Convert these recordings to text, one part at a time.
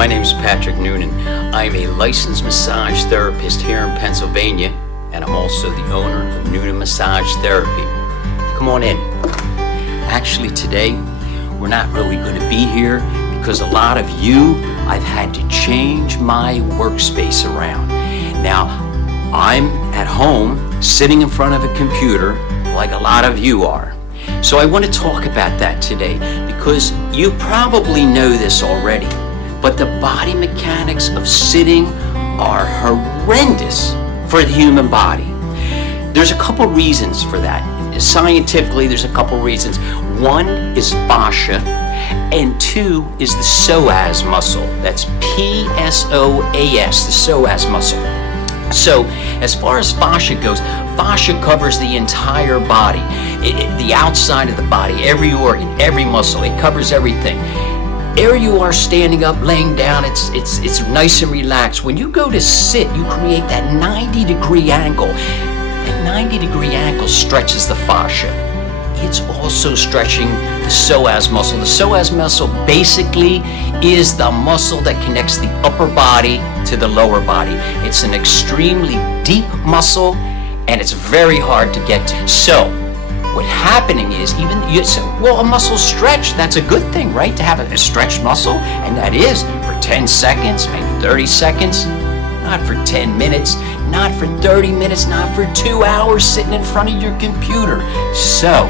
My name is Patrick Noonan. I'm a licensed massage therapist here in Pennsylvania, and I'm also the owner of Noonan Massage Therapy. Come on in. Actually, today, we're not really going to be here because a lot of you, I've had to change my workspace around. Now, I'm at home, sitting in front of a computer, like a lot of you are. So I want to talk about that today because you probably know this already, but the body mechanics of sitting are horrendous for the human body. There's a couple reasons for that. Scientifically, there's a couple reasons. One is fascia, and two is the psoas muscle. That's P-S-O-A-S, the psoas muscle. So, as far as fascia goes, fascia covers the entire body, the outside of the body, every organ, every muscle. It covers everything. There you are standing up, laying down, it's nice and relaxed. When you go to sit, you create that 90-degree angle. That 90-degree angle stretches the fascia. It's also stretching the psoas muscle. The psoas muscle basically is the muscle that connects the upper body to the lower body. It's an extremely deep muscle, and it's very hard to get to. So, what's happening is, even you say, well, a muscle stretch, that's a good thing, right? To have a stretched muscle, and that is for 10 seconds, maybe 30 seconds, not for 10 minutes, not for 30 minutes, not for 2 hours sitting in front of your computer. So,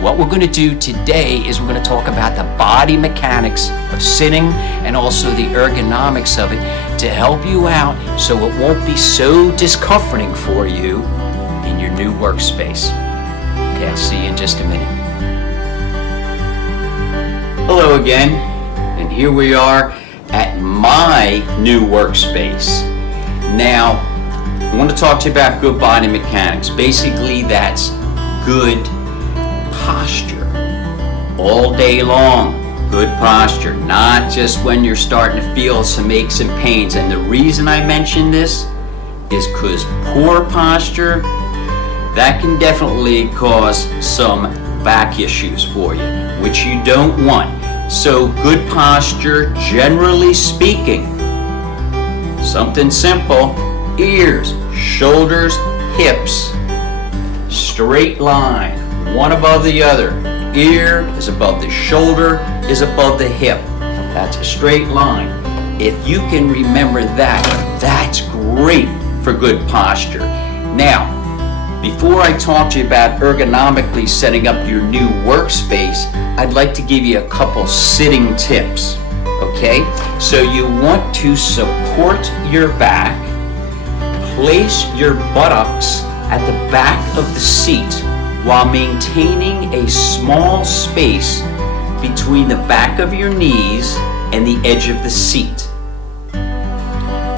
what we're going to do today is we're going to talk about the body mechanics of sitting and also the ergonomics of it to help you out so it won't be so discomforting for you in your new workspace. Okay, I'll see you in just a minute. Hello again, and here we are at my new workspace. Now, I want to talk to you about good body mechanics. Basically, that's good posture all day long. Good posture, not just when you're starting to feel some aches and pains. And the reason I mention this is because poor posture, that can definitely cause some back issues for you, which you don't want. So good posture, generally speaking, something simple: ears, shoulders, hips, straight line, one above the other. Ear is above the shoulder, is above the hip. That's a straight line. If you can remember that, that's great for good posture. Now, before I talk to you about ergonomically setting up your new workspace, I'd like to give you a couple sitting tips, okay? So you want to support your back, place your buttocks at the back of the seat while maintaining a small space between the back of your knees and the edge of the seat.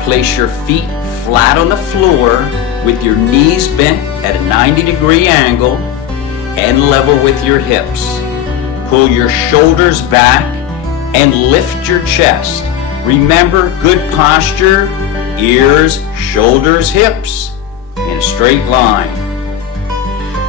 Place your feet flat on the floor with your knees bent at a 90-degree angle and level with your hips. Pull your shoulders back and lift your chest. Remember, good posture, ears, shoulders, hips in a straight line.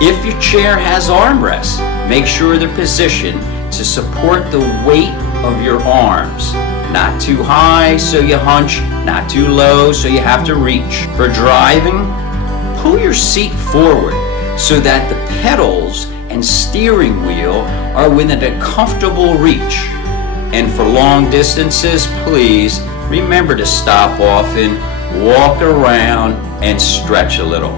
If your chair has armrests, make sure they're positioned to support the weight of your arms. Not too high so you hunch, not too low so you have to reach. For driving, pull your seat forward so that the pedals and steering wheel are within a comfortable reach. And for long distances, please remember to stop often, walk around, and stretch a little.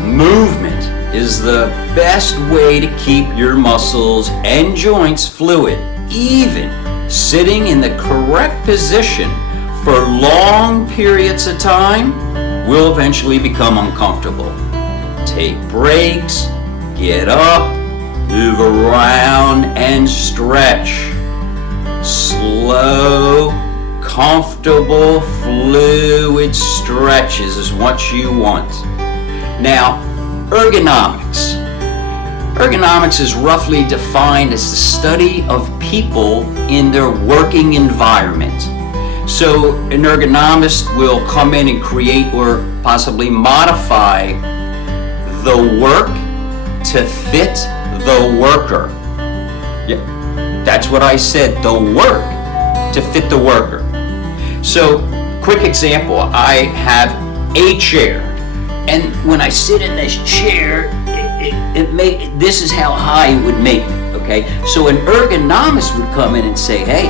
Movement is the best way to keep your muscles and joints fluid. Even sitting in the correct position for long periods of time will eventually become uncomfortable. Take breaks, get up, move around, and stretch. Slow, comfortable, fluid stretches is what you want. Now, ergonomics. Ergonomics is roughly defined as the study of people in their working environment. So an ergonomist will come in and create or possibly modify the work to fit the worker. Yeah, that's what I said, the work to fit the worker. So, quick example, I have a chair, and when I sit in this chair, this is how high it would make me, okay? So an ergonomist would come in and say, hey,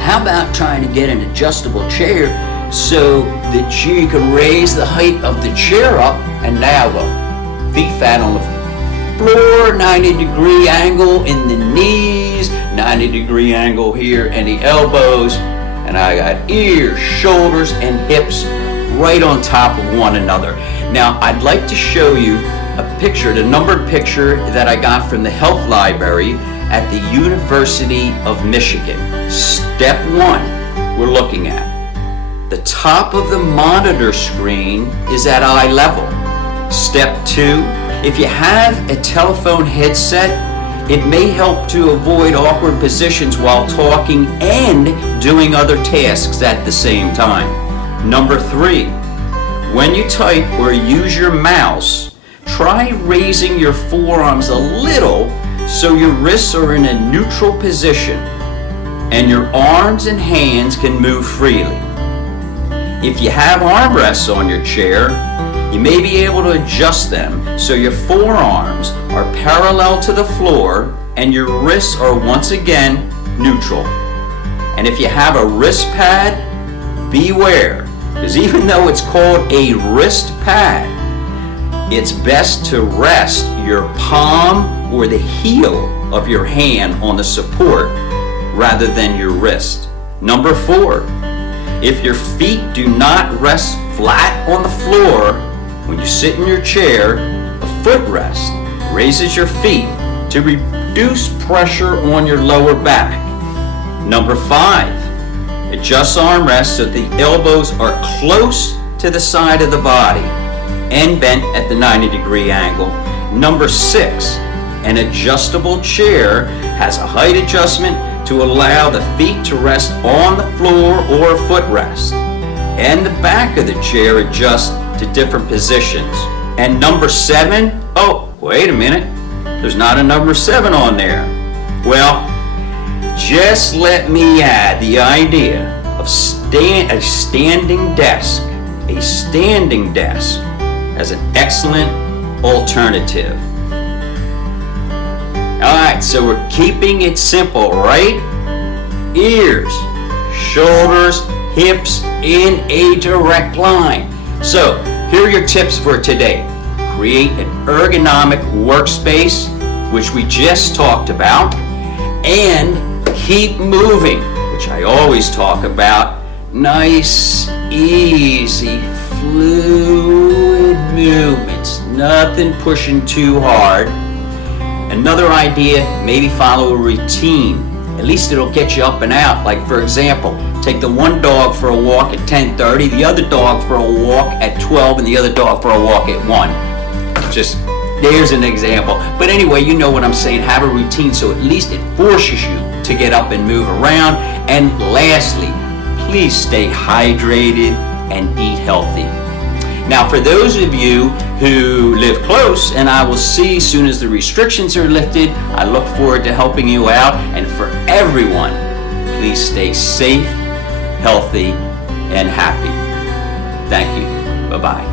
how about trying to get an adjustable chair so that you can raise the height of the chair up, and now look, feet flat on the floor, 90-degree angle in the knees, 90-degree angle here in the elbows, and I got ears, shoulders, and hips right on top of one another. Now, I'd like to show you a picture, the numbered picture that I got from the health library at the University of Michigan. Step 1, we're looking at. The top of the monitor screen is at eye level. Step 2, if you have a telephone headset, it may help to avoid awkward positions while talking and doing other tasks at the same time. Number 3, when you type or use your mouse, try raising your forearms a little so your wrists are in a neutral position and your arms and hands can move freely. If you have armrests on your chair, you may be able to adjust them so your forearms are parallel to the floor and your wrists are once again neutral. And if you have a wrist pad, beware, because even though it's called a wrist pad, it's best to rest your palm or the heel of your hand on the support rather than your wrist. Number 4, if your feet do not rest flat on the floor when you sit in your chair, a footrest raises your feet to reduce pressure on your lower back. Number 5, adjust armrests so the elbows are close to the side of the body and bent at the 90-degree angle. Number 6, an adjustable chair has a height adjustment to allow the feet to rest on the floor or a footrest, and the back of the chair adjusts to different positions. And number 7, oh, wait a minute, there's not a number 7 on there. Well, just let me add the idea of a standing desk as an excellent alternative. Alright, so we're keeping it simple, right? Ears, shoulders, hips in a direct line. So, here are your tips for today. Create an ergonomic workspace, which we just talked about, and keep moving, which I always talk about. Nice, easy, fluid movements, nothing pushing too hard. Another idea, maybe follow a routine. At least it'll get you up and out. Like, for example, take the one dog for a walk at 10:30, the other dog for a walk at 12, and the other dog for a walk at 1. Just, there's an example. But anyway, you know what I'm saying. Have a routine so at least it forces you to get up and move around. And lastly, please stay hydrated and eat healthy. Now, for those of you who live close, and I will see as soon as the restrictions are lifted, I look forward to helping you out. And for everyone, please stay safe, healthy, and happy. Thank you. Bye-bye.